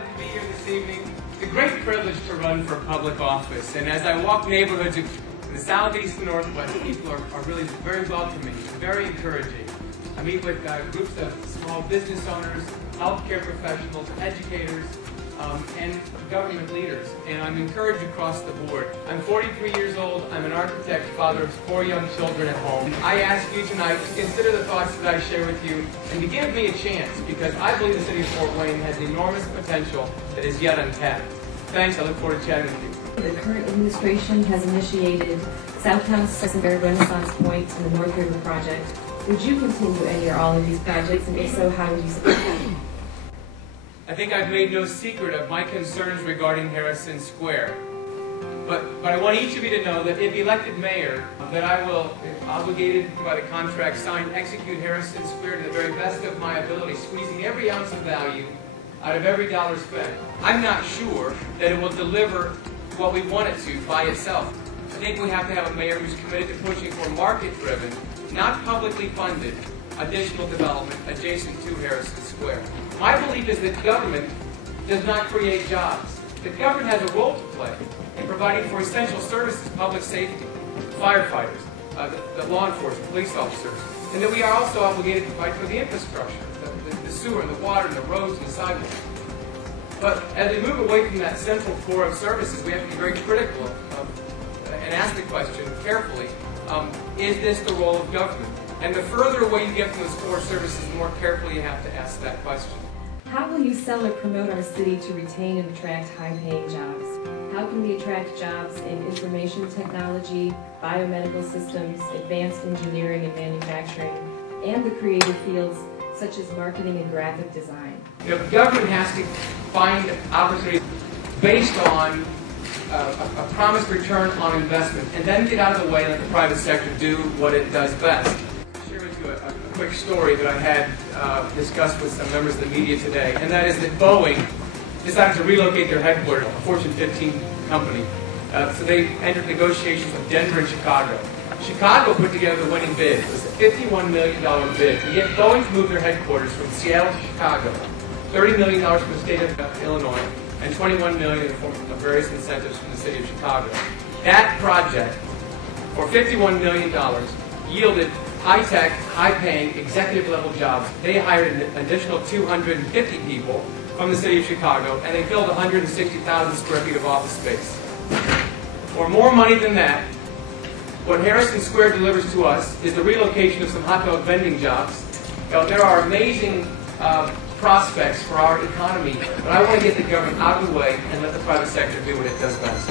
glad to be here this evening. It's a great privilege to run for public office, and as I walk neighborhoods in the southeast and northwest, people are really very welcoming, very encouraging. I meet with groups of small business owners, healthcare professionals, educators, and government leaders, and I'm encouraged across the board. I'm 43 years old, I'm an architect, father of 4 young children at home. I ask you tonight to consider the thoughts that I share with you and to give me a chance, because I believe the city of Fort Wayne has enormous potential that is yet untapped. Thanks, I look forward to chatting with you. The current administration has initiated Southtown Secondary Renaissance Point and the North River Project. Would you continue any or all of these projects, and if so, how would you support them? I think I've made no secret of my concerns regarding Harrison Square. But I want each of you to know that if elected mayor, that I will, if obligated by the contract signed, execute Harrison Square to the very best of my ability, squeezing every ounce of value out of every dollar spent. I'm not sure that it will deliver what we want it to by itself. I think we have to have a mayor who's committed to pushing for market-driven, not publicly funded, additional development adjacent to Harrison Square. My belief is that government does not create jobs. That government has a role to play in providing for essential services, public safety, firefighters, the law enforcement, police officers, and that we are also obligated to fight for the infrastructure, the sewer, and the water, and the roads, and the sidewalks. But as we move away from that central core of services, we have to be very critical of and ask the question carefully, is this the role of government? And the further away you get from those core services, the more carefully you have to ask that question. How will you sell or promote our city to retain and attract high-paying jobs? How can we attract jobs in information technology, biomedical systems, advanced engineering and manufacturing, and the creative fields such as marketing and graphic design? You know, government has to find opportunities based on a promised return on investment, and then get out of the way and let the private sector do what it does best. I'll share with you a quick story that I had discussed with some members of the media today, and that is that Boeing decided to relocate their headquarters, a Fortune 15 company. So they entered negotiations with Denver and Chicago. Chicago put together the winning bid. It was a $51 million bid to get Boeing to move their headquarters from Seattle to Chicago. $30 million from the state of Illinois, and $21 million in the form of various incentives from the city of Chicago. That project, for $51 million, yielded high-tech, high-paying, executive-level jobs. They hired an additional 250 people from the city of Chicago, and they filled 160,000 square feet of office space. For more money than that, what Harrison Square delivers to us is the relocation of some hot dog vending jobs. You know, there are amazing prospects for our economy, but I want to get the government out of the way and let the private sector do what it does best.